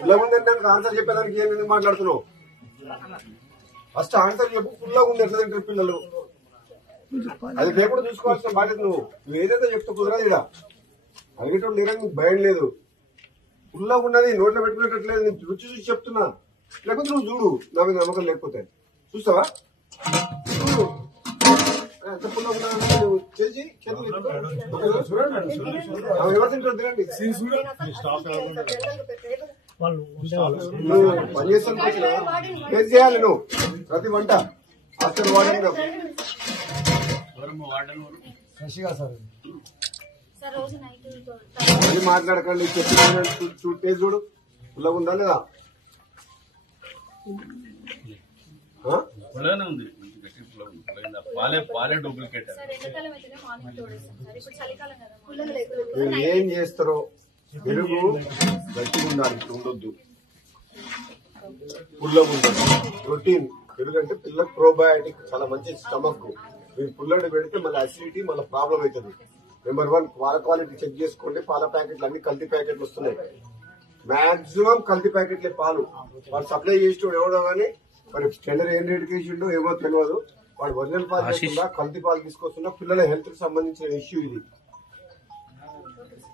ఫుల్గా ఉందంటే ఆన్సర్ చెప్పేదానికి ఏం మాట్లాడుతున్నావు? ఫస్ట్ ఆన్సర్ చెప్పు. ఫుల్గా ఉంది ఎట్లా తింటారు పిల్లలు? అది లేకుండా చూసుకోవాల్సిన బాధ్యత నువ్వు ఏదైతే చెప్తే కుదరదు. ఇలా అడిగేటప్పుడు లేదా నీకు భయం లేదు. ఫుల్గా ఉన్నది నోట్లో పెట్టుకునేటట్లేదు. నేను రుచి చూసి చెప్తున్నా. లేకపోతే నువ్వు చూడు, నా మీద నమ్మకం లేకపోతే చూస్తావా? చూడు ఎంత ఫుల్గా ఉన్నదంటే చేసి ఎవరు తింటారు తినండి. నువ్వు పని చేస్తాను టేస్ట్ చేయాలి. నువ్వు ప్రతి వంట అసలు వాడను మళ్ళీ మాట్లాడకండి. చెప్పిన టేస్ట్ చూడు ఫుల్గా ఉందా లేదా? ఏం చేస్తారో పెరుగు గట్టిగా ఉండాలి, ఉండొద్దు. పుల్లగా ఉండదు. ప్రోటీన్ పెరుగు అంటే పిల్లలకు ప్రోబయాటిక్ చాలా మంచి స్టమక్. మీరు పుల్లడి పెడితే మళ్ళీ అసిడిటీ మళ్ళీ ప్రాబ్లం అవుతుంది. నెంబర్ 1 పాల క్వాలిటీ చెక్ చేసుకోండి. పాల ప్యాకెట్లు అన్ని కల్తీ ప్యాకెట్లు వస్తున్నాయి. మాక్సిమం కల్తీ ప్యాకెట్లే పాలు. వాడు సప్లై చేసేవాడు ఎవడో కానీ మరి టెండర్ ఏం రేటుకి వేసిండో ఏమో తెలియదు. వాడు ఒరిజినల్ పాలు తీసుకున్నా కల్తీ పాలు తీసుకొస్తున్నా పిల్లల హెల్త్ కి సంబంధించిన ఇష్యూ ఇది.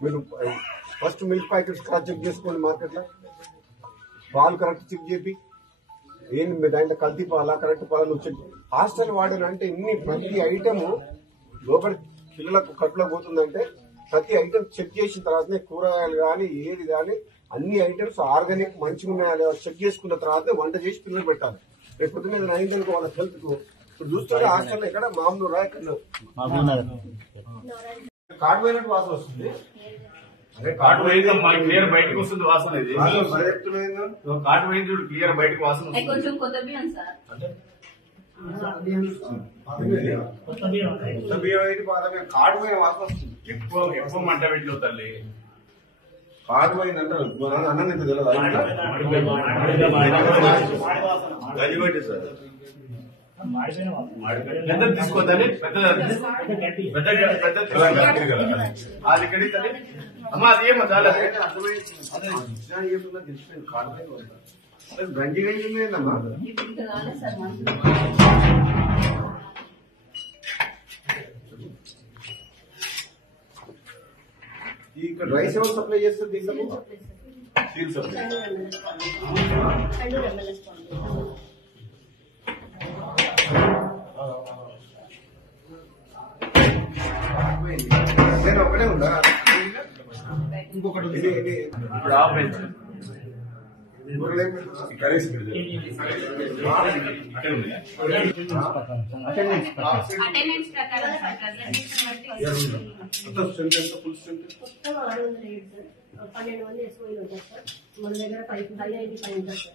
మీరు first milk packets correct check చేసుకోండి. మార్కెట్ లో పాలు కరెక్ట్ చెక్ చేపి ఏంటి దాంట్లో కల్తీ పాలా కరెక్ట్ పాలు నువ్వు చెక్. హాస్టల్ వాడిన అంటే ప్రతి ఐటమ్ లోపలి పిల్లలకు కట్టులో పోతుందంటే ప్రతి ఐటమ్ చెక్ చేసిన తర్వాతనే కూరగాయలు కానీ ఏది కానీ అన్ని ఐటమ్స్ ఆర్గానిక్ మంచిగా ఉన్నాయా చెక్ చేసుకున్న తర్వాత వంట చేసి పిల్లలు పెట్టాలి. రేపు పొద్దున్న ఏదైనా అయిందనుకో వాళ్ళ హెల్త్ కు చూస్తుంటే హాస్టల్ ఎక్కడ మామూలు రా కార్డు పోయినట్టు వాసన వస్తుంది. అదే కార్డు పోయింది క్లియర్ బయటకు వస్తుంది వాసన. ఇది కార్డు పోయింది చూడు క్లియర్ బయటకు వాసన కార్డు పోయిన వాసన వస్తుంది. ఎక్కువ మంట పెట్టిన తల్లి కార్డు పోయిందంటే అన్నం ఎంత తెలియదు. పెద్ద తీసుకోద్దని అది కడిగి అమ్మా అది ఏమో చాలా గంజి లేదమ్మా. ఇక్కడ రైస్ ఎవరు సప్లై చేస్తారు? దీంట్లో స్టీల్ సప్లై. నేను ఒక్కడే ఉందా? ఇంకొకటి ఇప్పుడు ఆఫ్ అయింది. ఫుల్ స్ట్రెంత్ 12 మంది ఎస్ఓలు ఉంటారు సార్. మన దగ్గర 5 ఉంటారు సార్.